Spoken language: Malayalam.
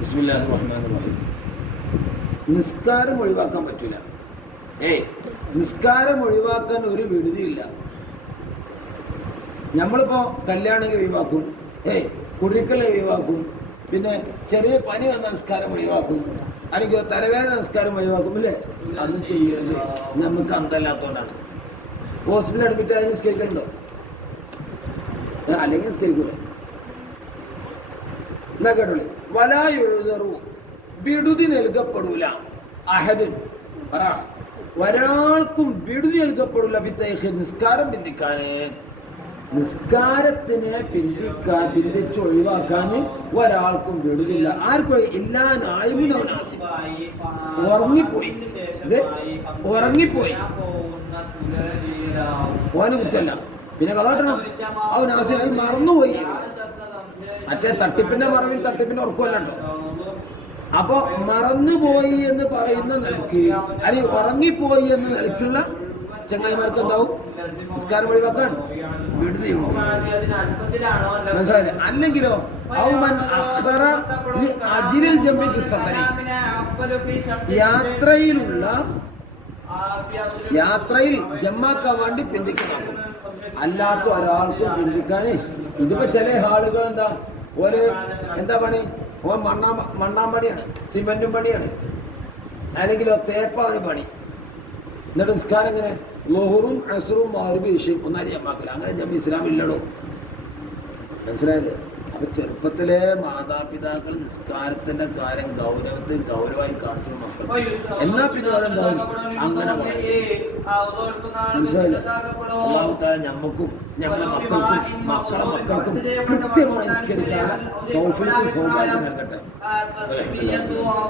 ബിസ്മില്ലാഹിർ റഹ്മാനിർ റഹീം. നിസ്കാരം ഒഴിവാക്കാൻ പറ്റില്ല. നിസ്കാരം ഒഴിവാക്കാൻ ഒരു വിടുതിയില്ല. നമ്മളിപ്പോ കല്യാണം ഒഴിവാക്കും, കുടിക്കൽ ഒഴിവാക്കും, പിന്നെ ചെറിയ പനി വന്ന നിസ്കാരം ഒഴിവാക്കും, അല്ലെങ്കിൽ തലവേദന നിസ്കാരം ഒഴിവാക്കും. ഇല്ലേ? അതൊന്നും ചെയ്യരുത്. നമുക്ക് അന്തല്ലാത്തോണ്ടാണ്. ഹോസ്പിറ്റലിൽ അഡ്മിറ്റ് ആയി നിസ്കരിക്കലുണ്ടോ? അല്ലെങ്കിൽ നിസ്കരിക്കൂലേ? എന്നാ കേട്ടോളി. വലായുഴുതറു, വിടുതി നൽകപ്പെടൂല. അഹദുൻ, ഒരാൾക്കും വിടുതി നൽകപ്പെടൂല. ഫിത്തൈഖിർ, നിസ്കാരം പിന്തിക്കാന്. നിസ്കാരത്തിനെ പിന്തിച്ച് ഒഴിവാക്കാൻ ഒരാൾക്കും വിടുതില്ല. ആർക്കും ഇല്ലാ നായിമുൻ ഔ നാസിം. ഉറങ്ങിപ്പോയി, ഓന് കുറ്റല്ല. പിന്നെ കഥാട്ടണം, അവൻ ആശയം മറന്നുപോയി. മറ്റേ തട്ടിപ്പിന്റെ മറവിൽ തട്ടിപ്പിന്റെ ഉറക്കമല്ലോ. അപ്പൊ മറന്നുപോയി എന്ന് പറയുന്ന നിലയ്ക്ക്, അല്ലെങ്കിൽ ഉറങ്ങിപ്പോയി എന്ന നിലയ്ക്കുള്ള ചങ്ങായിമാർക്ക് എന്താവും? നിസ്കാരം ഒഴിവാക്കാൻ വിടുതയുണ്ട്. മനസ്സിലായില്ലേ? അല്ലെങ്കിലോ യാത്രയിൽ ജമ്മാക്കാൻ വേണ്ടി പിന്തിക്കണം. അല്ലാത്ത ഒരാൾക്കും പിന്തിക്കാനേ. ഇതിപ്പോ ചില ആളുകൾ എന്താ പണി? മണ്ണാൻ പണിയാണ്, സിമെന്റും പണിയാണ്, അല്ലെങ്കിലോ തേപ്പാണ് പണി. എന്നിട്ട് നിസ്കാരം എങ്ങനെ? ളുഹറും അസ്റും മഗ്‌രിബും ഇശയും ഒന്നാരി ജമ്മാക്കല. അങ്ങനെ ജമ്മ ഇസ്ലാമില്ലടോ. മനസ്സിലായത്? അപ്പൊ ചെറുപ്പത്തിലെ മാതാപിതാക്കൾ നിസ്കാരത്തിന്റെ കാര്യം ഗൗരവമായി കാണിച്ചു മക്കൾ. എന്നാ പിന്നെ അതെന്താവും? അങ്ങനെ മനസ്സിലായില്ല? അല്ലാഹു തആല ഞമ്മക്കും ഞങ്ങളുടെ മക്കൾക്കും കൃത്യമായി നിസ്കരിക്കാനുള്ള തൗഫീഖും സൗഭാഗ്യം നൽകട്ടെ.